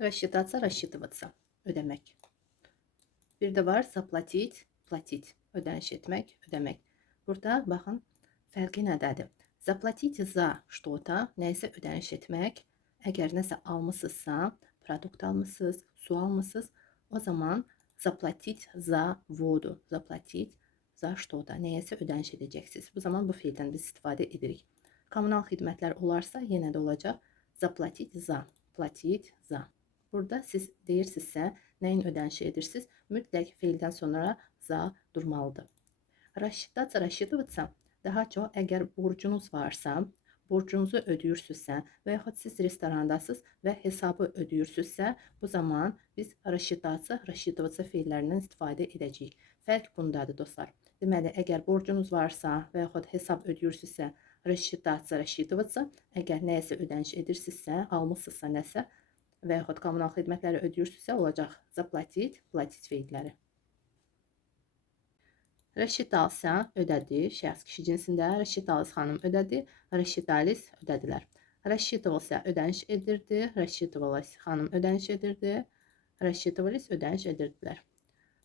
Рассчитаться, рассчитываться. Ödemek. Bir de var zaplatit, platit. Ödeyiş etmek, ödemek. Burada bakın fərqi nədədir? Zaplatit za что-то, nəysə ödeyiş etmək. Əgər nəsə almısınızsa, produkt almısınız, su almısınız, o zaman zaplatit za vodu, zaplatit za что-то, nəyəsə ödeyiş edəcəksiniz. Bu zaman bu fiildən biz istifadə edirik. Kommunal xidmətlər olarsa, yenə də olacaq zaplatit za, platit za. Burada siz deyirsinizsə, nəyin ödənişi edirsiniz? Mütləq feildən sonra za durmalıdır. Рассчитаться, рассчитываться daha çox əgər borcunuz varsa, borcunuzu ödəyirsizsə və yaxud siz restorandasınız və hesabı ödəyirsizsə, bu zaman biz рассчитаться, рассчитываться feillərindən istifadə edəcəyik. Fərq bundadır dostlar. Deməli, əgər borcunuz varsa və yaxud hesab ödəyirsizsə, рассчитаться, рассчитываться, əgər nəyisə ödəniş edirsinizsə, almısınızsa nəsə və yaxud kommunal xidmətləri ödəyirsinizsə, olacaq zaplatit, platit feilləri. Рассчитался, ödədi, şəxs kişi cinsində, рассчиталась xanım ödədi, рассчитались ödədilər. Рассчитывался ödəniş edirdi, рассчитывалась xanım ödəniş edirdi, рассчитывались ödəniş edirdilər.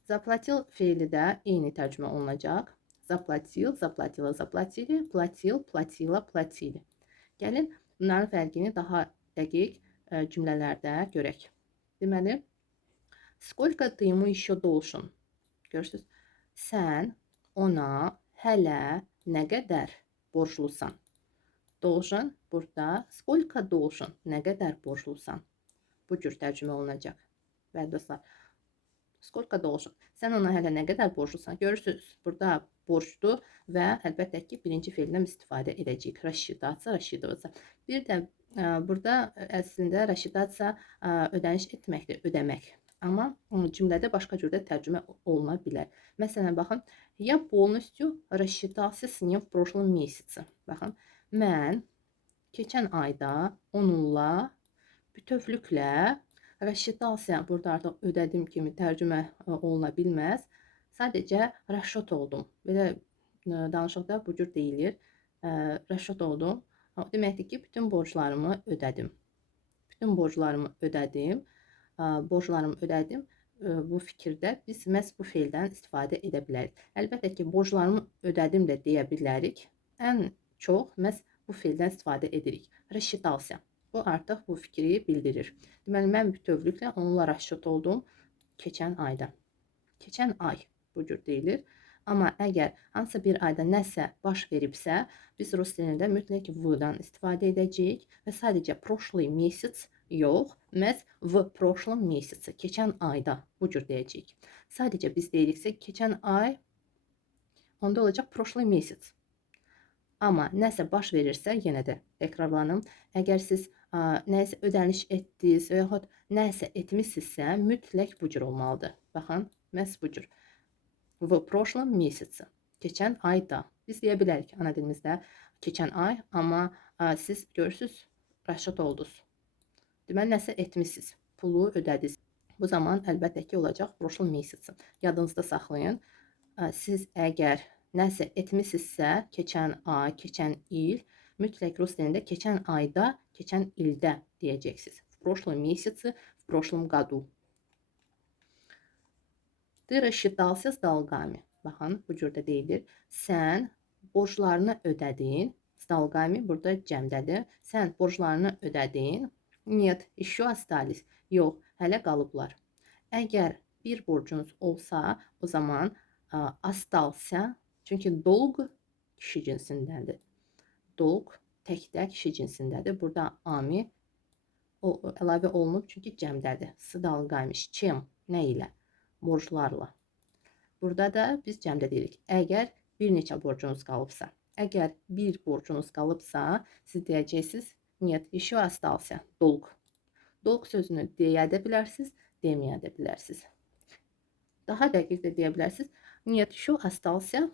Заплатил feili də eyni tərcümə olunacaq. Заплатил, заплатила, заплатили, платил, платила, платили. Gəlin bunların fərqini daha dəqiq cümlələrdə görək. Deməli, сколько ты ему еще должен? Görürsünüz, sən ona hələ nə qədər borclusan? Должен burada сколько должен? Nə qədər borclusan? Bu cür tərcümə olunacaq. Və dostlar, сколько должен? Sən ona hələ nə qədər borclusan? Görürsünüz, burada borcdur və əlbəttə ki, birinci feildən istifadə edəcəyik. Рассчитаться, рассчитываться. Bir də burada əslində рассчитаться ödəniş etməkdir, ödəmək. Amma cümlədə başqa cürdə tərcümə oluna bilər. Məsələn, baxın, я полностью рассчитался с ним в прошлом месяце. Baxın, mən keçən ayda onunla bütövlüklə рассчитался, burada artıq ödədim kimi tərcümə oluna bilməz. Sadəcə расчет oldum. Belə danışıqda bu cür deyilir. Расчет oldum. Deməkdir ki, bütün borclarımı ödədim. Bütün borclarımı ödədim. Borclarımı ödədim. Bu fikirdə biz məhz bu feildən istifadə edə bilərik. Əlbəttə ki, borclarımı ödədim də deyə bilərik. Ən çox məhz bu feildən istifadə edirik. Рассчитался. Bu artıq bu fikri bildirir. Deməli, mən bütövlüklə onunla расчет oldum keçən ayda. Keçən ay bu cür deyilir. Amma əgər hansısa bir ayda nəsə baş veribsə, biz rus dilində mütləq v-dan istifadə edəcəyik və sadəcə прошлый месяц yox, məhz v прошлом месяце, keçən ayda bu cür deyəcəyik. Sadəcə biz deyiriksə, keçən ay, onda olacaq прошлый месяц. Amma nəsə baş verirsə, yenə də təkrarlanım, əgər siz nəsə ödəniş etdiniz və yaxud nəsə etmişsinizsə, mütləq bu cür olmalıdır. Baxın, məhz bu cür. В прошлом месяце, keçən ayda. Biz deyə bilərik ana dilimizdə keçən ay, amma siz görürsünüz, расчет oldunuz. Deməli, nəsə etmişsiniz, pulu ödədiniz. Bu zaman əlbəttə ki, olacaq прошлом месяце. Yadınızda saxlayın. Siz əgər nəsə etmişsinizsə, keçən ay, keçən il, mütləq rus dilində keçən ayda, keçən ildə deyəcəksiniz. В прошлом месяце, в прошлом году. Ты рассчитался с долгами. Baxın, bu cürdə deyilir. Sən borclarını ödədin. С долгами burada cəmdədir. Sən borclarını ödədin. Нет, еще остались. Yox, hələ qalıblar. Əgər bir borcunuz olsa, o zaman остался, çünki dolg kişi cinsindədir. Dolg təkdə kişi cinsindədir. Burada ami əlavə olunub, çünki cəmdədir. S долгами, с чем, nə ilə? Borclarla. Burada da biz cəmdə deyirik. Əgər bir neçə borcunuz qalıbsa. Əgər bir borcunuz qalıbsa, siz deyəcəksiniz, нет, еще остался долг. Dolg sözünü deyə də bilərsiniz, deməyə də bilərsiniz. Daha dəqiq də deyə bilərsiniz. Нет, еще остался,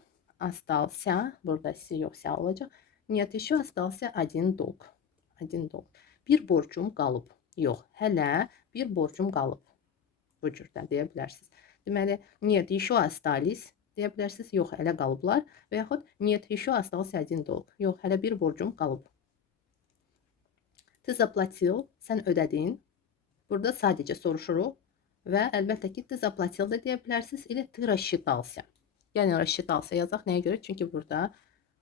burada si yoxsa olacaq. Нет, еще остался один долг. Один долg. Bir borcum qalıb. Yox, hələ bir borcum qalıb. Bu cürdən deyə bilərsiniz. Deməli, нет, еще остались deyə bilərsiniz. Yox, hələ qalıblar. Və yaxud, нет, еще остался один долг. Yox, hələ bir borcum qalıb. Ты заплатил, sən ödədin. Burada sadəcə soruşuruq və əlbəttə ki, ты заплатил da deyə bilərsiniz, elə ты рассчитался. Yəni рассчитался yazaq. Nəyə görə? Çünki burada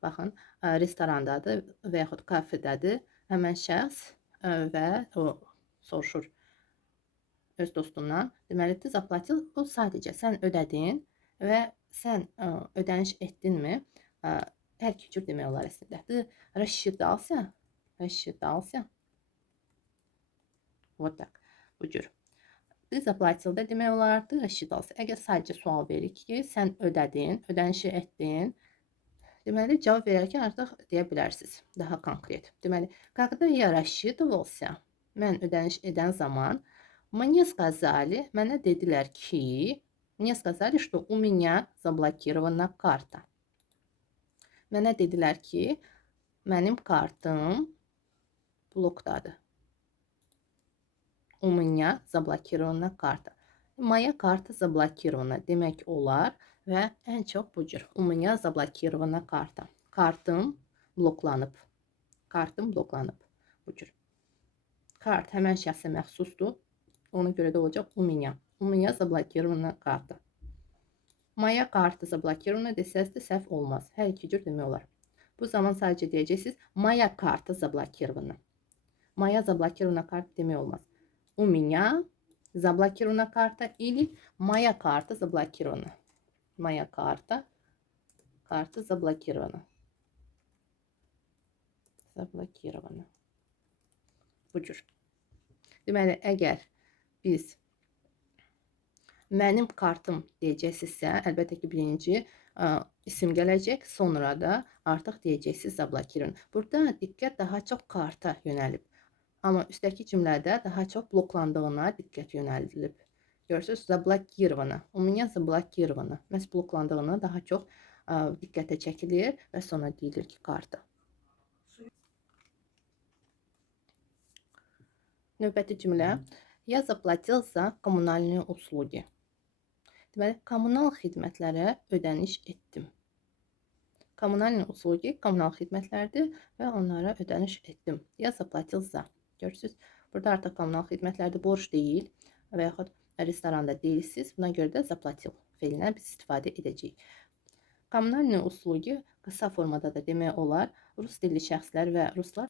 baxın, restorandadır və yaxud kafedədir həmən şəxs və o soruşur öz dostundan. Deməli, ты заплатил, bu sadəcə sən ödədin və sən ödəniş etdinmi? Hər iki cür demək olar əslində. Ты рассчитался. Вот так. Bu cür. Ты заплатил da demək olar, ты рассчитался. Əgər sadəcə sual verir ki, sən ödədin, ödənişi etdin, deməli cavab verərkən artıq deyə bilərsiniz. Daha konkret. Deməli, когда я рассчитывался, mən ödəniş edən zaman мне сказали, mənə dedilər ki, мне сказали, что у меня заблокирована карта. Mənə dedilər ki, mənim kartım blokdadır. У меня заблокирована карта. Моя карта заблокирована demək olar və ən çox bu cür. У меня заблокирована карта. Kartım bloklanıb. Kartım bloklanıb. Bu cür. Kart həmən şəxsə məxsusdur. Ona görə də olacaq у меня. У меня заблокирована карта. Моя карта заблокирована desəz də səhv olmaz. Hər iki cür demək olar. Bu zaman sadəcə deyəcəksiniz моя карта заблокирована. Моя заблокирована карта demək olmaz. У меня заблокирована карта или моя карта заблокирована. Моя карта заблокирована. Заблокирована. Bu cür. Deməli, əgər biz mənim kartım deyəcəksinizsə, əlbəttə ki, birinci isim gələcək, sonra da artıq deyəcəksiniz zablokирован. Burada diqqət daha çox karta yönəlib. Amma üstəki cümlədə daha çox bloklandığına diqqət yönəldilib. Görürsünüz, заблокировано. У меня заблокировано. Məhz bloklandığına daha çox diqqətə çəkilir və sonra deyilir ki, karta. Növbəti cümlə. Я заплатил за коммунальные услуги. Deməli, kommunal xidmətlərə ödəniş etdim. Kommunalные услуги kommunal xidmətlərdir və onlara ödəniş etdim. Я заплатил за. Görürsünüz, burada artıq kommunal xidmətlərdə borc deyil və yaxud restoranda deyilsiniz. Buna görə də zaplatil feilindən biz istifadə edəcəyik. Kommunalные услуги qısa formada da demək olar. Rus dilli şəxslər və ruslar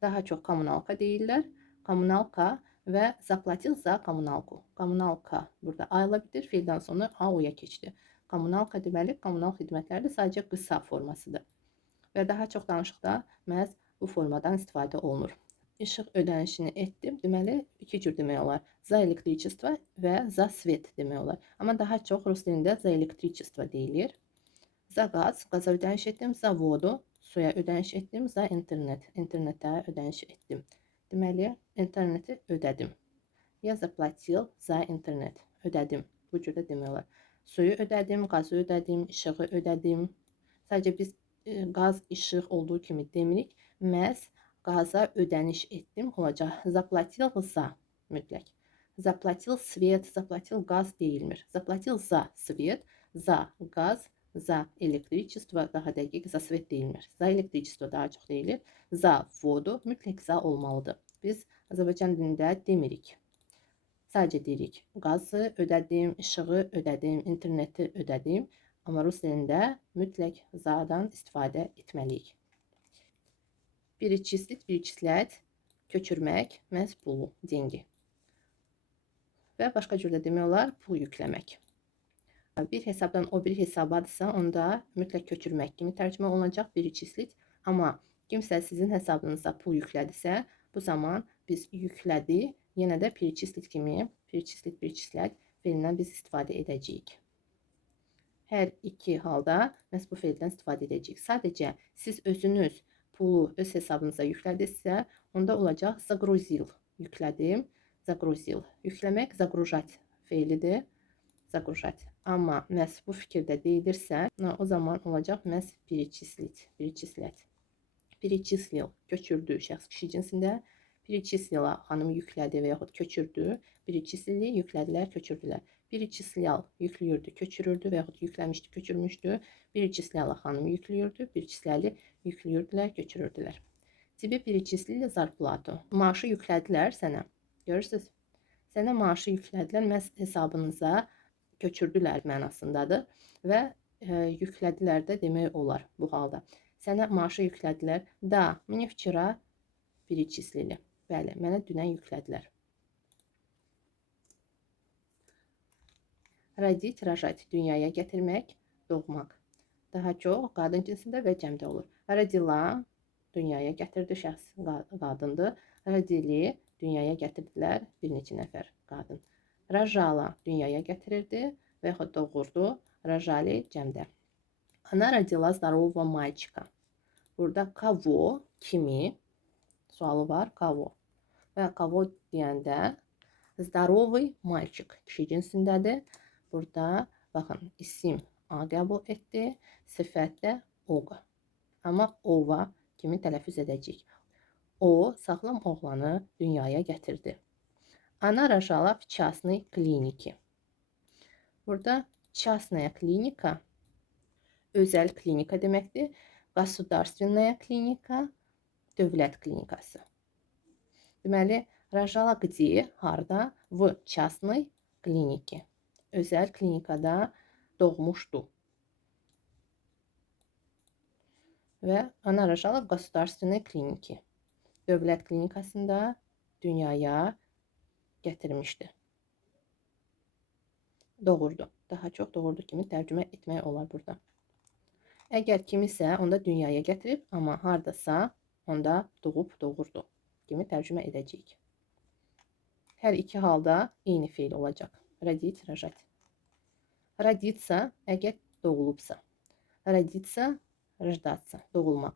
daha çox kommunalka deyirlər. Kommunalka və zaplatil za kommunalku. Kommunalka burada ayla bitir, feildən sonra a-uya keçdi. Kommunalka deməli, kommunal xidmətlərdə sadəcə qısa formasıdır. Və daha çox danışıqda məhz bu formadan istifadə olunur. İşıq ödənişini etdim. Deməli, iki cür demək olar. За электричество və за свет demək olar. Amma daha çox rus dilində за электричество deyilir. За gaz, qaza ödəniş etdim. За vodu, suya ödəniş etdim. За internet, internetə ödəniş etdim. Deməli, interneti ödədim. Я заплатил за internet, ödədim. Bu cürdə demək olar. Suyu ödədim, qazı ödədim, işığı ödədim. Sadəcə biz qaz, işıq olduğu kimi demirik. Məhz qaza ödəniş etdim olacaq. Zaplatil za mütləq. Zaplatil svet, zaplatil qaz deyilmir. Zaplatil za svet, za qaz, za elektriçestvo daha dəqiq, za svet deyilmir. Za elektriçestvo daha çox deyilir. Za vodu mütləq za olmalıdır. Biz Azərbaycan dilində demirik. Sadəcə deyirik. Qazı ödədim, işığı ödədim, interneti ödədim. Amma rus dilində mütləq zadan istifadə etməliyik. Перечислить, köçürmək, məhz pulu, dengi. Və başqa cürdə demək olar, pul yükləmək. Bir hesabdan o bir hesabadırsa, onda mütləq köçürmək kimi tərcümə olunacaq, перечислить. Amma kimsə sizin hesabınıza pul yüklədisə, bu zaman biz yüklədi, yenə də перечислить kimi, перечислять feilindən biz istifadə edəcəyik. Hər iki halda məhz bu feildən istifadə edəcəyik. Sadəcə siz özünüz pulu öz hesabınıza yüklədinizsə, onda olacaq загрузил, yüklədim, загрузил. Yükləmək загружать feilidir, загружать. Amma məhz bu fikirdə deyilirsə, o zaman olacaq məhz перечислить, перечислять. Перечислил, köçürdü şəxs kişi cinsində, перечислила xanım yüklədi və yaxud köçürdü, перечислили, yüklədilər, köçürdülər. Перечислял, yüklüyürdü, köçürürdü və yaxud yükləmişdi, köçürmüşdü. Перечисляла xanım yüklüyürdü, перечисляли, yüklüyürdülər, köçürürdülər. Тебе перечислили зарплату. Maaşı yüklədilər sənə. Görürsünüz? Sənə maaşı yüklədilər, məhz hesabınıza köçürdülər mənasındadır və yüklədilər də demək olar bu halda. Sənə maaşı yüklədilər. Da, мне вчера перечислили. Bəli, mənə dünən yüklədilər. Родить, rожать, dünyaya gətirmək, doğmaq. Daha çox qadın cinsində və cəmdə olur. Родила, dünyaya gətirdi, şəxs qadındır. Родили, dünyaya gətirdilər, bir neçə nəfər qadın. Рожала, dünyaya gətirirdi və yaxud doğurdu. Рожали, cəmdə. Она родила здорового мальчика. Burada kavo, kimi sualı var, kavo. Və kavo deyəndə здоровый mальчик kişi cinsindədir. Burada baxın, isim A qəbul etdi, sifət də oqa. Amma ova kimi tələffüz edəcəyik. O, sağlam oğlanı dünyaya gətirdi. Она рожала в частной клинике. Burada частная клиника özəl klinika deməkdir. Государственная klinika dövlət klinikası. Deməli, рожала где, harda? В частной клинике. Özəl klinikada doğmuşdu. Və она рожала в государственной клинике. Dövlət klinikasında dünyaya gətirmişdi. Doğurdu. Daha çox doğurdu kimi tərcümə etmək olar burada. Əgər kimisə onda dünyaya gətirib, amma hardasa onda doğub doğurdu kimi tərcümə edəcəyik. Hər iki halda eyni feil olacaq. Родить, рожать. Родиться əgər doğulubsa. Родиться, рождаться, doğulmaq.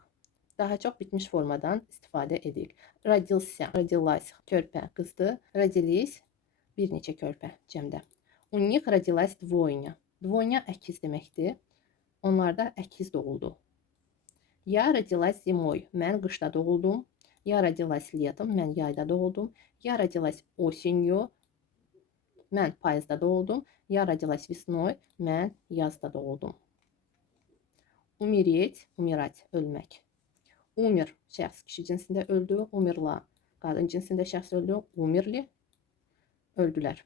Daha çox bitmiş formadan istifadə edirik. Родился, родилась, körpə, qızdı. Родились, bir neçə körpə, cəmdə. У них родилась двойня. Двойня əkiz deməkdir. Onlarda əkiz doğuldu. Я родилась зимой. Mən qışda doğuldum. Я родилась летом. Mən yayda doğuldum. Я родилась осенью. Mən payızda doğuldum. Я родилась весной. Mən yazda doğuldum. Умереть, умирать, ölmək. Умер, şəxs kişi cinsində öldü. Умерла, qadın cinsində şəxs öldü. Умерли, öldülər.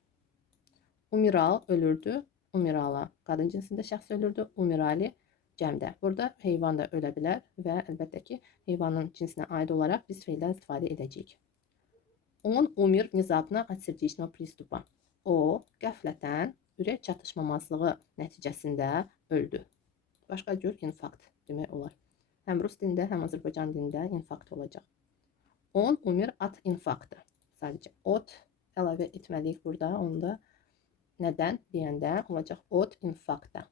Умирал, ölürdü. Умирала, qadın cinsində şəxs ölürdü. Умирали, cəmdə. Burada heyvan da ölə bilər və əlbəttə ki, heyvanın cinsinə aid olaraq biz feildən istifadə edəcəyik. Он умер внезапно от сердечного приступа. O, qəflətən ürək çatışmamazlığı nəticəsində öldü. Başqa cür infarkt demək olar. Həm rus dilində, həm Azərbaycan dilində infarkt olacaq. Он умер от инфаркта. Sadəcə от əlavə etməliyik burada. Onu da nədən deyəndə olacaq от инфаркта.